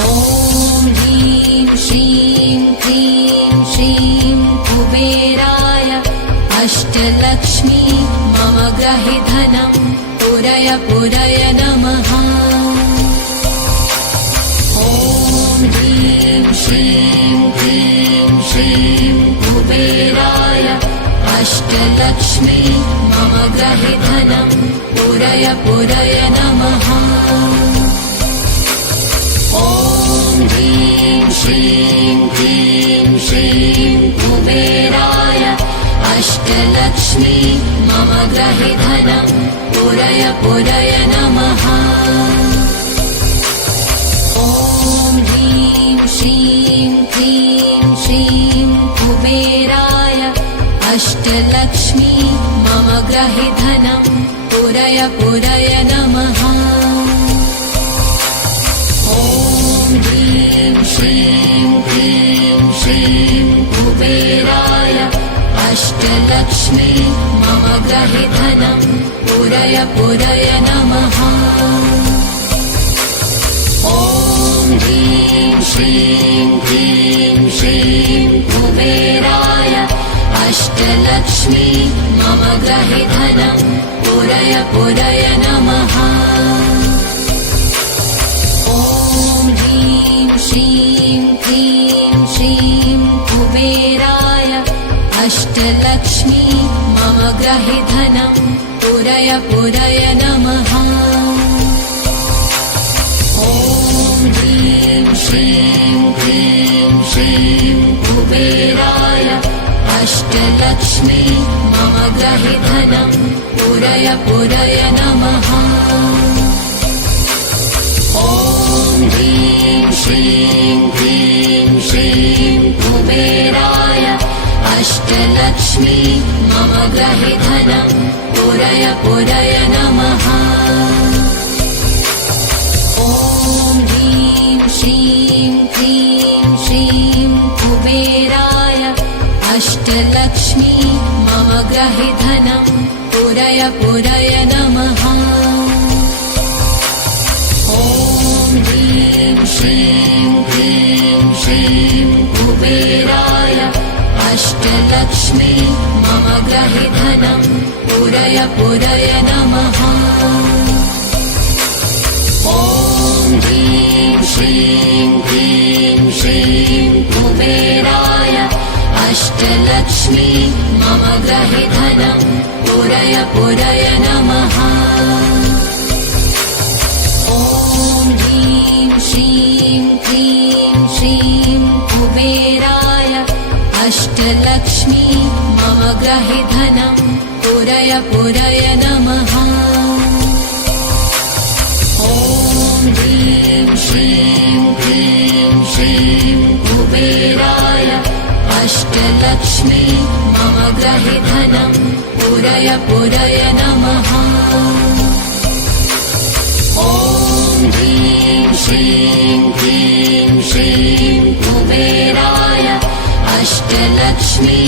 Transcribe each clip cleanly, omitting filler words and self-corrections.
ॐ ह्रीं श्रीं क्लीं श्रीं कुबेराय अष्टलक्ष्मी मम गृहे धनं पुरय पुरय नमः। ॐ ह्रीं श्रीं क्लीं श्रीं कुबेराय अष्टलक्ष्मी मम गृहे धनं पुरय पुरय नमः। ॐ ह्रीं श्रीं क्लीं श्रीं कुबेराय अष्टलक्ष्मी मम गृहे धनं पुरय पुरय नमः। ॐ ह्रीं श्रीं क्लीं श्रीं कुबेराय अष्टलक्ष्मी मम गृहे धनं पुरय पुरय नमः। ॐ ह्रीं श्रीं क्लीं श्रीं कुबेराय अष्टलक्ष्मी मम गृहे धनं पुरय पुरय नमः। ॐ ह्रीं श्रीं क्लीं श्रीं कुबेराय अष्टलक्ष्मी मम गृहे धनं पुरय पुरय नमः। ॐ ह्रीं श्रीं क्लीं श्रीं कुबेराय अष्टलक्ष्मी मम गृहे धनं पुरय पुरय नमः। ॐ ह्रीं श्रीं क्लीं श्रीं कुबेराय अष्टलक्ष्मी मम गृहे धनं पुरय पुरय नमः। ॐ ह्रीं श्रीं क्लीं श्रीं कुबेराय अष्टलक्ष्मी मम गृहे धनं पुरय पुरय नमः। ॐ ह्रीं श्रीं क्लीं श्रीं कुबेराय अष्टलक्ष्मी मम गृहे धनं पुरय पुरय नमः। ॐ ह्रीं श्रीं क्लीं श्रीं कुबेराय अष्टलक्ष्मी मम गृहे धनं पुरय पुरय नमः। ॐ ह्रीं श्रीं क्लीं श्रीं कुबेराय अष्टलक्ष्मी मम गृहे धनं पुरय पुरय नमः। ॐ ह्रीं श्रीं क्लीं श्रीं कुबेराय अष्टलक्ष्मी मम गृहे धनं पुरय पुरय नमः। ॐ ह्रीं श्रीं क्लीं श्रीं कुबेराय अष्टलक्ष्मी मम गृहे धनं पुरय पुरय नमः। ॐ ह्रीं श्रीं क्लीं श्रीं कुबेराय अष्टलक्ष्मी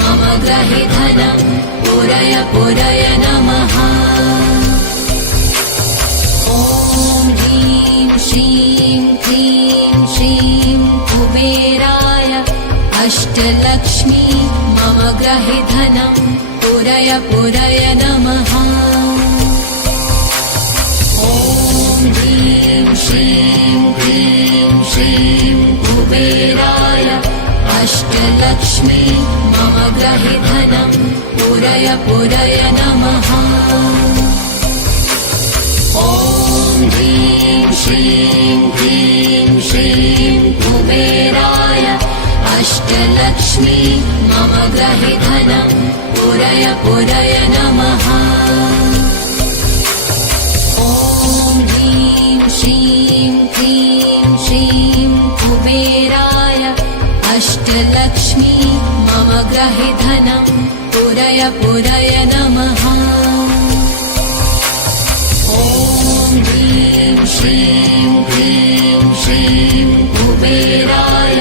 मम गृहे धनं पुरय पुरय नमः। ॐ ह्रीं श्रीं क्लीं श्रीं कुबेराय अष्टलक्ष्मी मम गृहे धनं पुरय पुरय नमः। ॐ ह्रीं श्रीं क्लीं श्रीं कुबेराय अष्टलक्ष्मी मम गृहे धनं पुरय पुरय नमः। ॐ ह्रीं श्रीं क्लीं श्रीं कुबेराय अष्टलक्ष्मी मम गृहे धनं पुरय पुरय नमः। ॐ ह्रीं श्रीं क्लीं श्रीं कुबेराय अष्टलक्ष्मी मम गृहे धनं पुरय पुरय नमः। ॐ ह्रीं श्रीं क्लीं श्रीं कुबेराय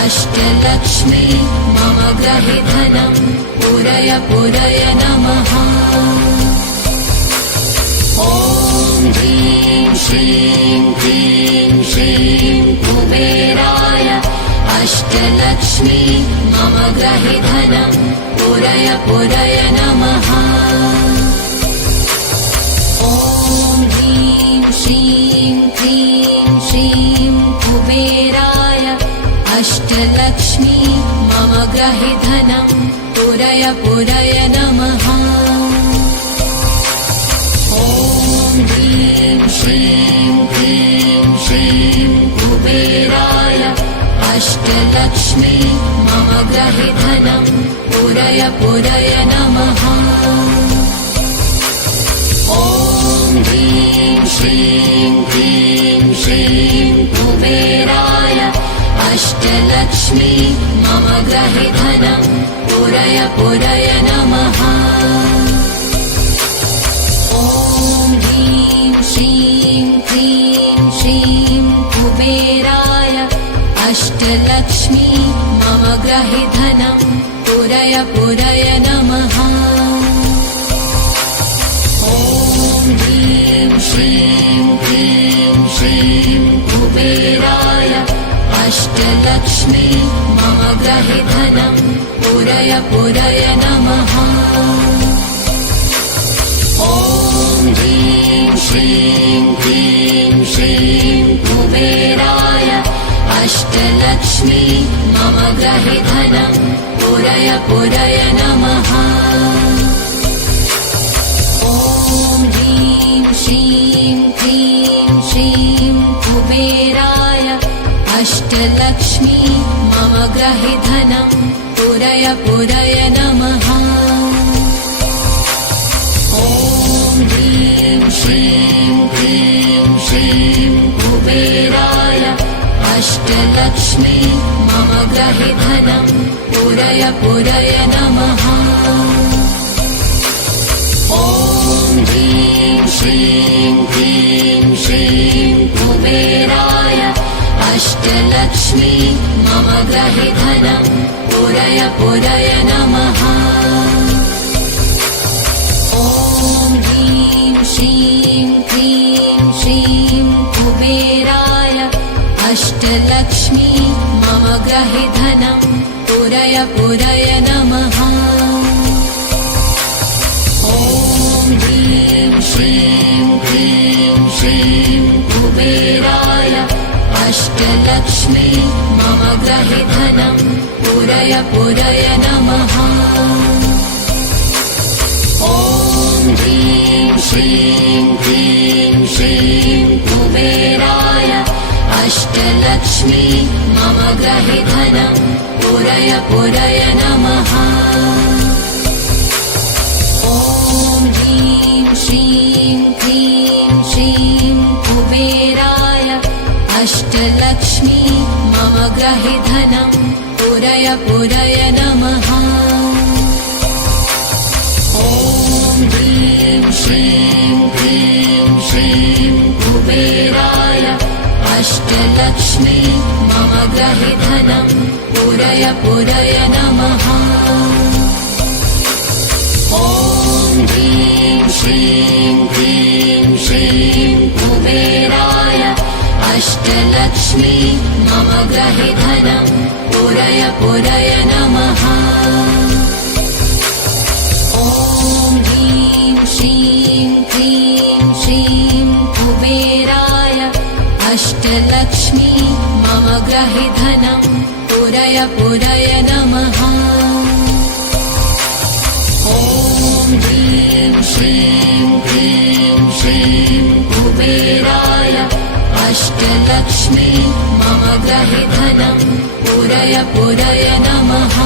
अष्टलक्ष्मी मम गृहे धनं पुरय पुरय नमः। ॐ ह्रीं श्रीं क्लीं श्रीं ग्रहे धनं पुरय पुरय नमः। ॐ ह्रीं श्रीं क्रीं श्रीं कुबेराय अष्टलक्ष्मी मम ग्रहे धनं पुरय पुरय नमः। ॐ ह्रीं श्रीं क्रीं श्रीं कुबेराय अष्टलक्ष्मी मम ग्रहे धनं पुरय पुरय नमः। ॐ ह्रीं श्रीं क्रीं श्रीं कुबेराय अष्टलक्ष्मी मम ग्रहे धनं पुरय पुरय नमः। ॐ ह्रीं श्रीं क्रीं श्रीं कुबेराय अष्टलक्ष्मी मम ग्रहे धनं पुरय पुरय नमः। ॐ ह्रीं श्रीं क्रीं श्रीं कुबेराय अष्टलक्ष्मी मम ग्रहे धनं पुरय पुरय नमः। ॐ ह्रीं श्रीं क्रीं श्रीं कुबेराय अष्टलक्ष्मी मम ग्रहे धनं पुरय पुरय नमः। ॐ ह्रीं श्रीं क्रीं श्रीं कुबेराय अष्टलक्ष्मी मम ग्रहे धनं पुरय पुरय नमः। ॐ ह्रीं श्रीं क्रीं श्रीं कुबेराय अष्टलक्ष्मी मम ग्रहे धनं पुरय पुरय नमः। ॐ ह्रीं श्रीं क्रीं श्रीं कुबेराय अष्टलक्ष्मी मम ग्रहे धनं पुरय पुरय नमः। ॐ ह्रीं श्रीं क्रीं श्रीं कुबेराय अष्टलक्ष्मी मम ग्रहे धनं पुरय पुरय नमः। ॐ ह्रीं श्रीं क्रीं श्रीं कुबेराय अष्टलक्ष्मी मम ग्रहे धनं पुरय पुरय नमः। ॐ ह्रीं श्रीं क्रीं श्रीं कुबेराय अष्टलक्ष्मी मम ग्रहे धनं पुरय पुरय नमः। ॐ ह्रीं श्रीं क्रीं श्रीं कुबेराय अष्टलक्ष्मी मम ग्रहे धनं पुरय पुरय नमः। ॐ ह्रीं श्रीं क्रीं श्रीं कुबेराय अष्टलक्ष्मी मम ग्रहे धनं पुरय पुरय नमः। ॐ ह्रीं श्रीं क्रीं श्रीं कुबेराय अष्टलक्ष्मी मम ग्रहे धनं पुरय पुरय नमः। ॐ ह्रीं श्रीं क्रीं श्रीं कुबेराय अष्टलक्ष्मी मम ग्रहे धनं पुरय पुरय नमः। ॐ ह्रीं श्रीं क्रीं श्रीं कुबेराय अष्टलक्ष्मी मम ग्रहे धनं पुरय पुरय नमः।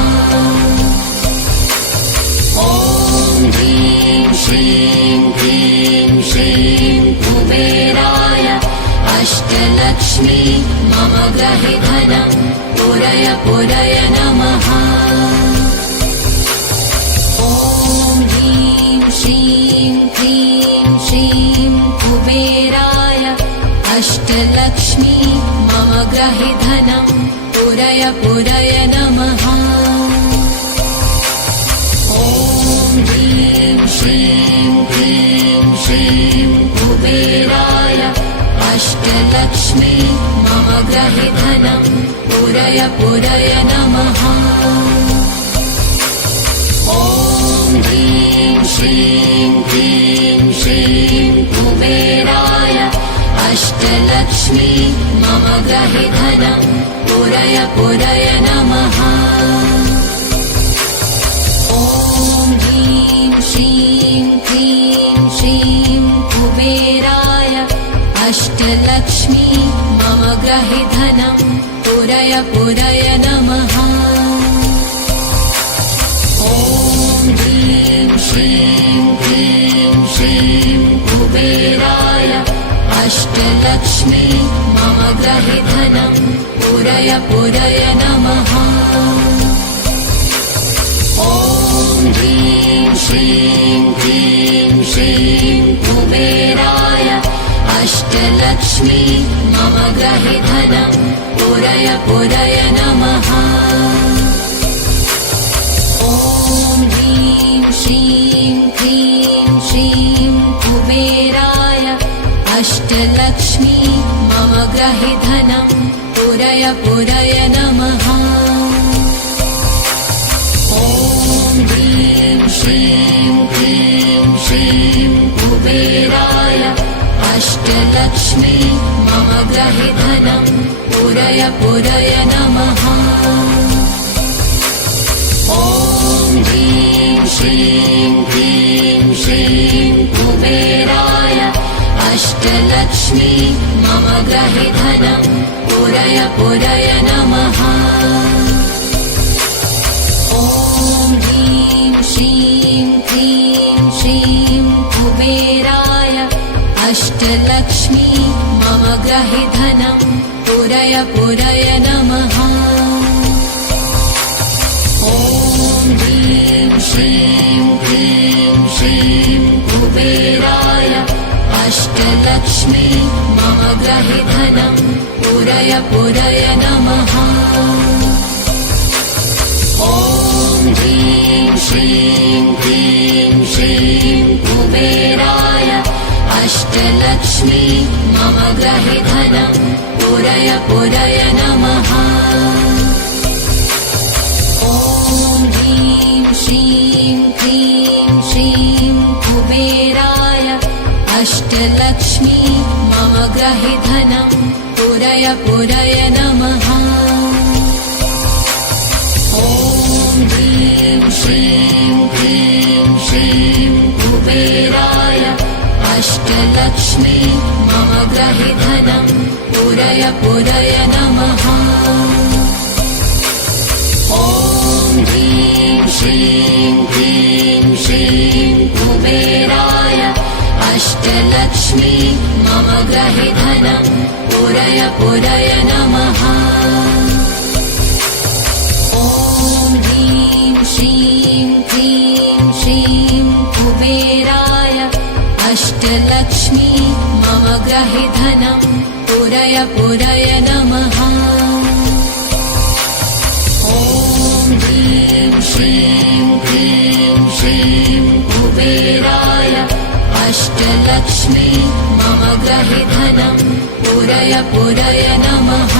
ॐ ह्रीं श्रीं क्रीं श्रीं कुबेराय अष्टलक्ष्मी मम ग्रहे धनं पुरय पुरय नमः। ॐ ह्रीं श्रीं क्रीं श्रीं कुबेराय अष्टलक्ष्मी मम ग्रहे धनं पुरय पुरय नमः। ॐ ह्रीं श्रीं क्रीं श्रीं कुबेराय अष्टलक्ष्मी मम ग्रहे धनं पुरय पुरय नमः। ॐ ह्रीं श्रीं क्लीं श्रीं कुबेराय अष्टलक्ष्मी मम गृहे धनं पूरय पूरय नमः। ॐ ह्रीं श्रीं क्लीं श्रीं कुबेराय अष्टलक्ष्मी मम गृहे धनं पूरय पूरय नमः। ॐ ह्रीं श्रीं क्लीं श्रीं कुबेराय अष्टलक्ष्मी मम गृहे धनं पूरय पूरय नमः। ॐ ह्रीं श्रीं क्लीं श्रीं कुबेराय अष्टलक्ष्मी मम गृहे धनं पूरय पूरय नमः। ॐ ह्रीं श्रीं क्लीं श्रीं कुबेराय अष्टलक्ष्मी मम गृहे धनं पूरय पूरय नमः। ॐ ह्रीं श्रीं क्लीं श्रीं कुबेराय अष्टलक्ष्मी मम गृहे धनं पूरय पूरय नमः। ॐ ह्रीं श्रीं क्लीं श्रीं कुबेराय अष्टलक्ष्मी मम गृहे धनं पूरय पूरय नमः। ॐ ह्रीं श्रीं क्लीं श्रीं कुबेराय अष्टलक्ष्मी मम गृहे धनं पूरय पूरय नमः। ॐ ह्रीं श्रीं क्लीं श्रीं कुबेराय अष्टलक्ष्मी मम गृहे धनं पूरय पूरय नमः। ॐ ह्रीं श्रीं क्लीं श्रीं कुबेराय अष्टलक्ष्मी मम गृहे धनं पूरय पूरय नमः। ॐ ह्रीं श्रीं क्लीं श्रीं कुबेराय अष्टलक्ष्मी मम गृहे धनं पूरय पूरय नमः। ॐ ह्रीं श्रीं क्लीं श्रीं कुबेराय अष्टलक्ष्मी मम गृहे धनं पूरय पूरय नमः। ॐ ह्रीं श्रीं क्लीं श्रीं कुबेराय अष्टलक्ष्मी मम गृहे धनं पूरय पूरय नमः। ॐ ह्रीं श्रीं क्लीं श्रीं कुबेराय अष्टलक्ष्मी मम गृहे धनं पूरय पूरय नमः। ॐ ह्रीं श्रीं क्लीं श्रीं कुबेराय अष्टलक्ष्मी मम गृहे धनं पूरय पूरय नमः।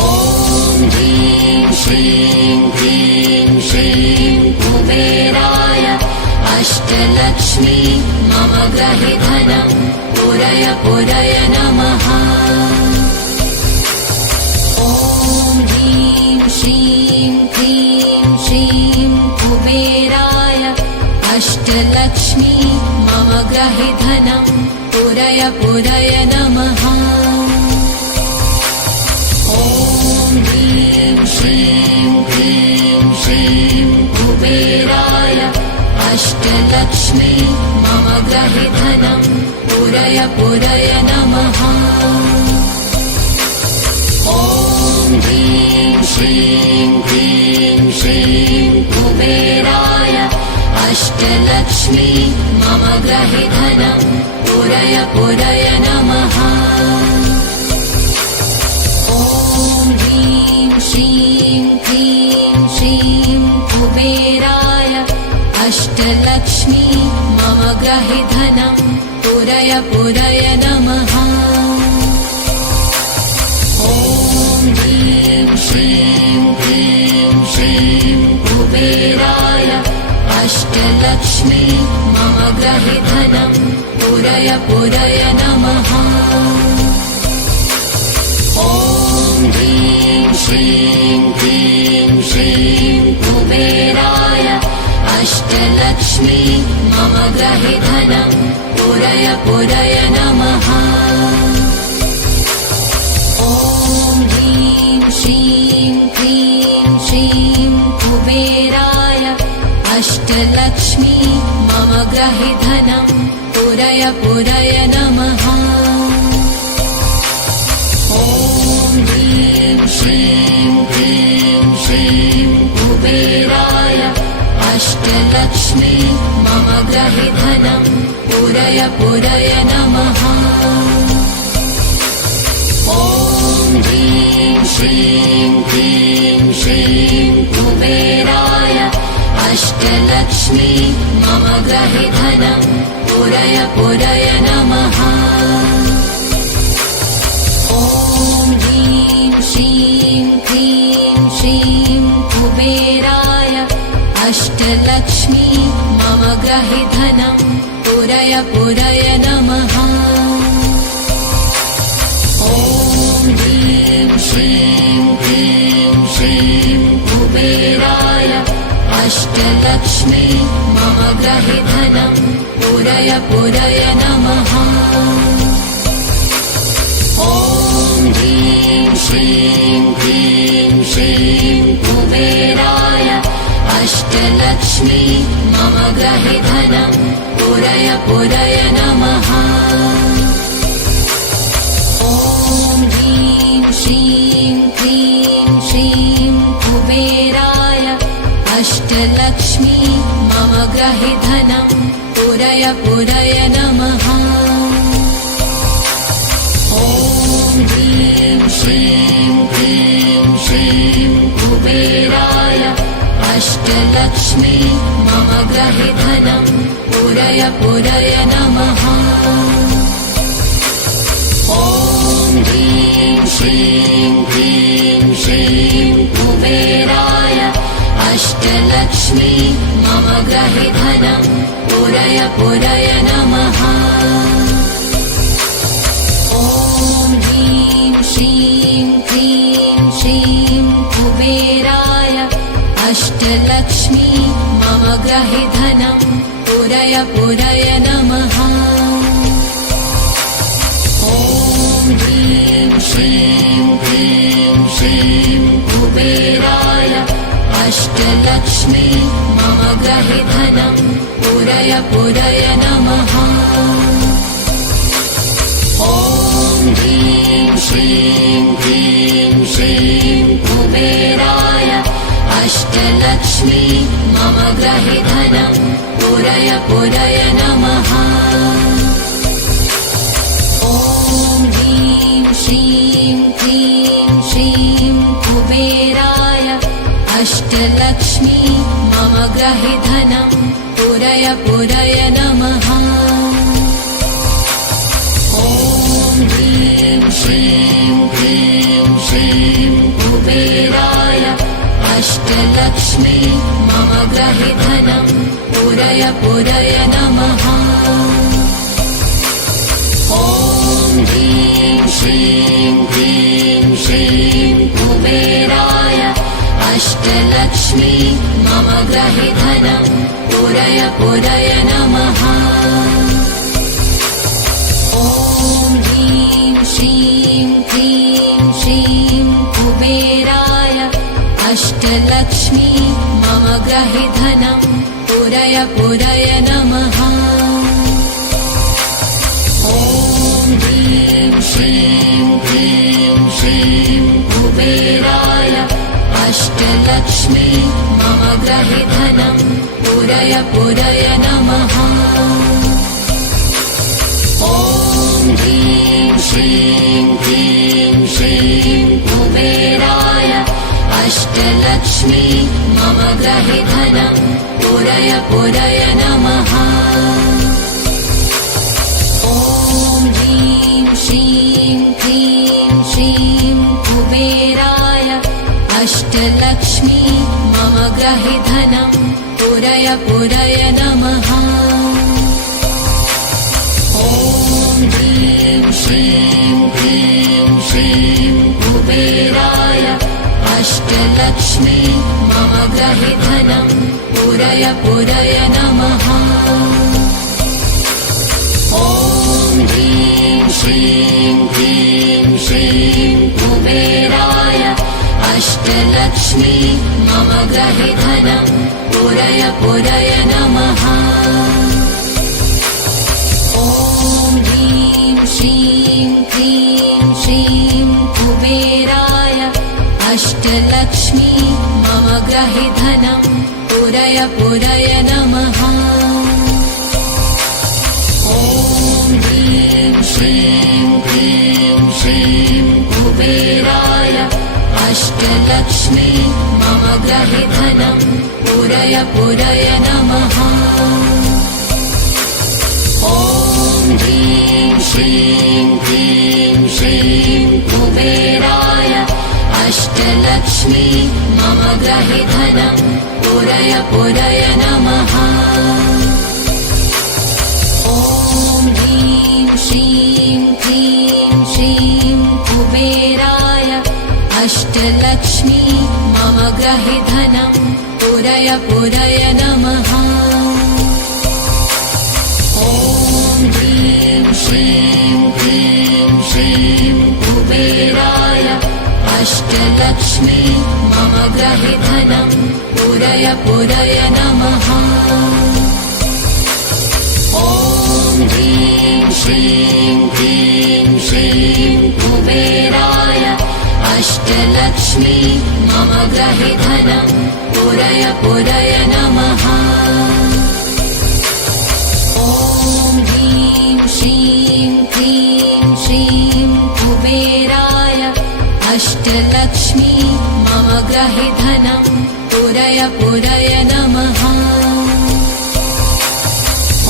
ॐ ह्रीं श्रीं क्लीं श्रीं कुबेराय अष्टलक्ष्मी मम गृहे धनं पूरय पूरय नमः। ॐ ह्रीं श्रीं क्लीं श्रीं कुबेराय अष्टलक्ष्मी मम गृहे धनं पूरय पूरय नमः। ॐ ह्रीं श्रीं क्लीं श्रीं कुबेराय अष्टलक्ष्मी मम गृहे धनं पूरय पूरय नमः। ॐ ह्रीं श्रीं क्लीं श्रीं कुबेराय अष्टलक्ष्मी मम गृहे धनं पूरय पूरय नमः। ॐ ह्रीं श्रीं क्लीं श्रीं कुबेराय अष्टलक्ष्मी मम गृहे धनं पूरय पूरय नमः। ॐ ह्रीं श्रीं क्लीं श्रीं अष्टलक्ष्मी मम ग्रहे धनं पूरय पूरय नमः। ॐ ह्रीं श्रीं क्लीं श्रीं कुबेराय अष्टलक्ष्मी मम ग्रहे धनं पूरय पूरय नमः। ॐ ह्रीं श्रीं क्लीं श्रीं कुबेराय अष्टलक्ष्मी मम ग्रहे धनं पूरय पूरय नमः। ॐ ह्रीं श्रीं क्लीं श्रीं कुबेराय अष्टलक्ष्मी मम ग्रहे धनं पूरय पूरय नमः। ॐ ह्रीं श्रीं क्लीं श्रीं कुबेराय अष्टलक्ष्मी मम ग्रहे धनं पूरय पूरय नमः। ॐ ह्रीं श्रीं क्लीं श्रीं कुबेराय अष्टलक्ष्मी मम ग्रहे धनं पूरय पूरय नमः। ॐ ह्रीं श्रीं क्लीं श्रीं कुबेराय अष्टलक्ष्मी मम ग्रहे धनं पूरय पूरय नमः। ॐ ह्रीं श्रीं क्लीं श्रीं कुबेराय अष्टलक्ष्मी मम ग्रहे धनं पूरय पूरय नमः। ॐ ह्रीं श्रीं क्लीं श्रीं कुबेराय अष्टलक्ष्मी मम ग्रहे धनं पूरय पूरय नमः। ॐ ह्रीं श्रीं क्लीं श्रीं कुबेराय अष्टलक्ष्मी मम ग्रहे धनं पूरय पूरय नमः। ॐ ह्रीं श्रीं क्लीं श्रीं कुबेराय अष्टलक्ष्मी मम ग्रहे धनं पूरय पूरय नमः। ॐ ह्रीं श्रीं क्लीं श्रीं कुबेराय अष्टलक्ष्मी मम ग्रहे धनं पूरय पूरय नमः। ॐ ह्रीं श्रीं क्लीं श्रीं कुबेराय अष्टलक्ष्मी मम ग्रहे धनं पूरय पूरय नमः। ॐ ह्रीं श्रीं क्लीं श्रीं कुबेराय अष्टलक्ष्मी मम ग्रहे धनं पूरय पूरय नमः। ॐ ह्रीं श्रीं क्लीं श्रीं कुबेराय अष्टलक्ष्मी मम ग्रहे धनं पूरय पूरय नमः। ॐ ह्रीं श्रीं क्लीं श्रीं कुबेराय अष्टलक्ष्मी मम ग्रहे धनं पूरय पूरय नमः। ॐ ह्रीं श्रीं क्लीं श्रीं कुबेराय अष्टलक्ष्मी मम ग्रहे धनं पूरय पूरय नमः। ॐ ह्रीं श्रीं क्लीं श्रीं कुबेराय अष्टलक्ष्मी मम ग्रहे धनं पूरय पूरय नमः। ॐ ह्रीं श्रीं क्लीं श्रीं कुबेराय अष्टलक्ष्मी मम ग्रहे धनं पूरय पूरय नमः। ॐ ह्रीं श्रीं क्लीं श्रीं कुबेराय अष्टलक्ष्मी मम ग्रहे धनं पूरय पूरय नमः। ॐ ह्रीं श्रीं क्लीं श्रीं कुबेराय अष्टलक्ष्मी मम ग्रहे धनं पूरय पूरय पूरय नमः। ॐ ह्रीं श्रीं क्लीं श्रीं कुबेराय अष्टलक्ष्मी मम गृहे धनं पूरय पूरय नमः। ॐ ह्रीं श्रीं क्लीं श्रीं कुबेराय अष्टलक्ष्मी मम गृहे धनं पूरय पूरय नमः। ॐ ह्रीं श्रीं क्लीं श्रीं कुबेराय अष्टलक्ष्मी मम गृहे धनं पूरय पूरय नमः। ॐ ह्रीं श्रीं क्लीं श्रीं कुबेराय अष्टलक्ष्मी मम गृहे धनं पूरय पूरय नमः। ॐ ह्रीं श्रीं क्लीं श्रीं कुबेराय अष्टलक्ष्मी मम गृहे धनं पूरय पूरय नमः। ॐ ह्रीं श्रीं क्लीं श्रीं कुबेराय अष्टलक्ष्मी मम गृहे धनं पूरय पूरय नमः। ॐ ह्रीं श्रीं क्लीं श्रीं कुबेराय अष्टलक्ष्मी मम गृहे धनं पूरय पूरय नमः। ॐ ह्रीं श्रीं क्लीं श्रीं कुबेराय अष्टलक्ष्मी मम गृहे धनं पूरय पूरय नमः। ॐ ह्रीं श्रीं क्लीं श्रीं कुबेराय अष्टलक्ष्मी मम गृहे धनं पूरय पूरय नमः।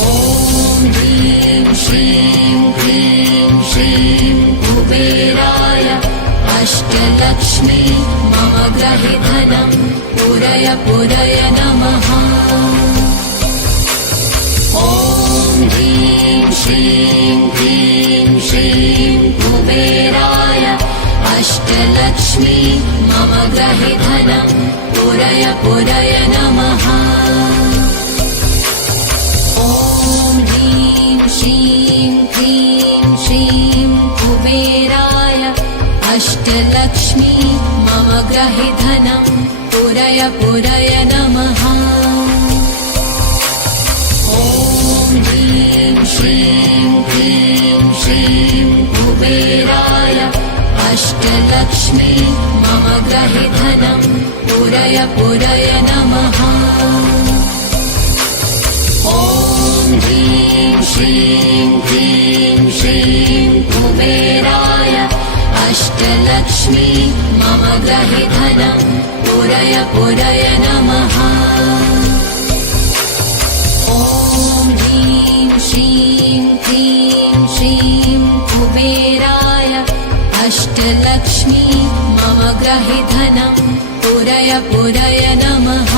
ॐ ह्रीं श्रीं क्लीं श्रीं कुबेराय अष्टलक्ष्मी मम गृहे धनं पूरय पूरय नमः। ॐ ह्रीं श्रीं क्लीं श्रीं कुबेराय अष्टलक्ष्मी मम गृहे धनं पूरय पूरय नमः। ॐ ह्रीं श्रीं क्लीं श्रीं कुबेराय अष्टलक्ष्मी मम गृहे धनं पूरय पूरय नमः। ॐ ह्रीं श्रीं क्लीं श्रीं कुबेराय अष्टलक्ष्मी मम गृहे धनं पूरय पूरय नमः। ॐ ह्रीं श्रीं क्लीं श्रीं कुबेराय अष्टलक्ष्मी मम गृहे धनं पूरय पूरय नमः। ॐ ह्रीं श्रीं क्लीं श्रीं कुबेराय अष्टलक्ष्मी मम गृहे धनं पूरय पूरय नमः।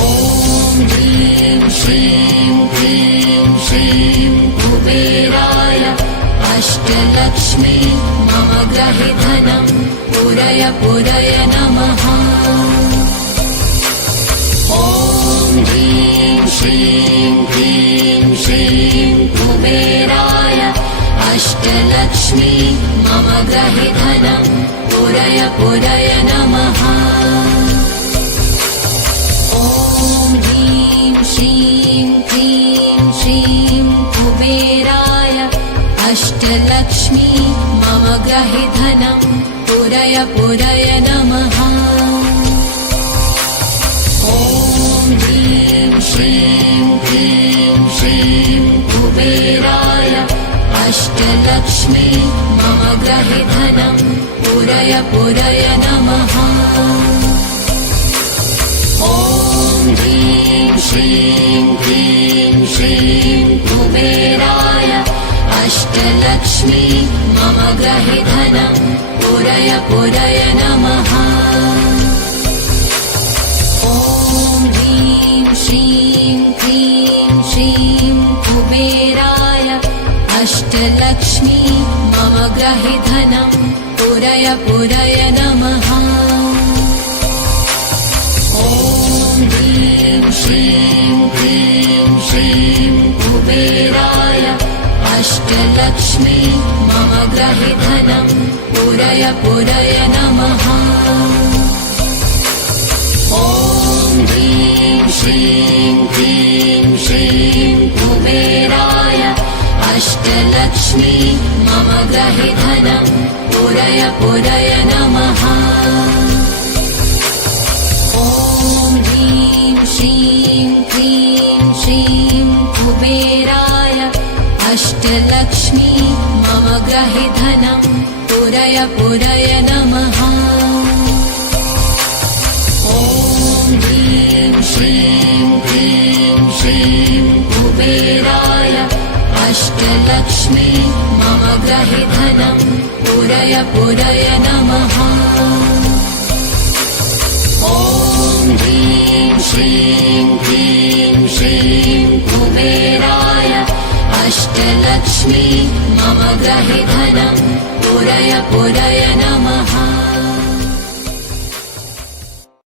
ॐ ह्रीं श्रीं क्लीं श्रीं कुबेराय अष्टलक्ष्मी मम गृहे धनं पूरय पूरय नमः। ॐ ह्रीं श्रीं क्लीं श्रीं कुबेराय अष्टलक्ष्मी मम गृहे धनं पूरय पूरय नमः। ॐ ह्रीं श्रीं क्लीं श्रीं कुबेराय अष्टलक्ष्मी मम गृहे धनं पूरय पूरय नमः। ॐ ह्रीं श्रीं क्लीं श्रीं कुबेराय अष्टलक्ष्मी मम गृहे धनं पूरय पूरय नमः। ॐ ह्रीं श्रीं क्लीं श्रीं कुबेराय अष्टलक्ष्मी मम गृहे धनं पूरय पूरय नमः। ॐ अष्टलक्ष्मी मम ग्रहे धनं पूरय पूरय नमः। ॐ ह्रीं श्रीं क्लीं श्रीं कुबेराय अष्टलक्ष्मी मम ग्रहे धनं पूरय पूरय नमः। ॐ ह्रीं श्रीं क्लीं श्रीं कुबेराय अष्टलक्ष्मी मम ग्रहे धनं पूरय पूरय नमः। ॐ ह्रीं श्रीं क्लीं श्रीं कुबेराय अष्टलक्ष्मी मम ग्रहे धनं पूरय पूरय नमः। ॐ ह्रीं श्रीं क्लीं श्रीं कुबेराय अष्टलक्ष्मी मम ग्रहे धनं पूरय पूरय नमः। ॐ ह्रीं श्रीं क्लीं श्रीं कुबेराय अष्टलक्ष्मी मम ग्रहे धनं पूरय पूरय नमः।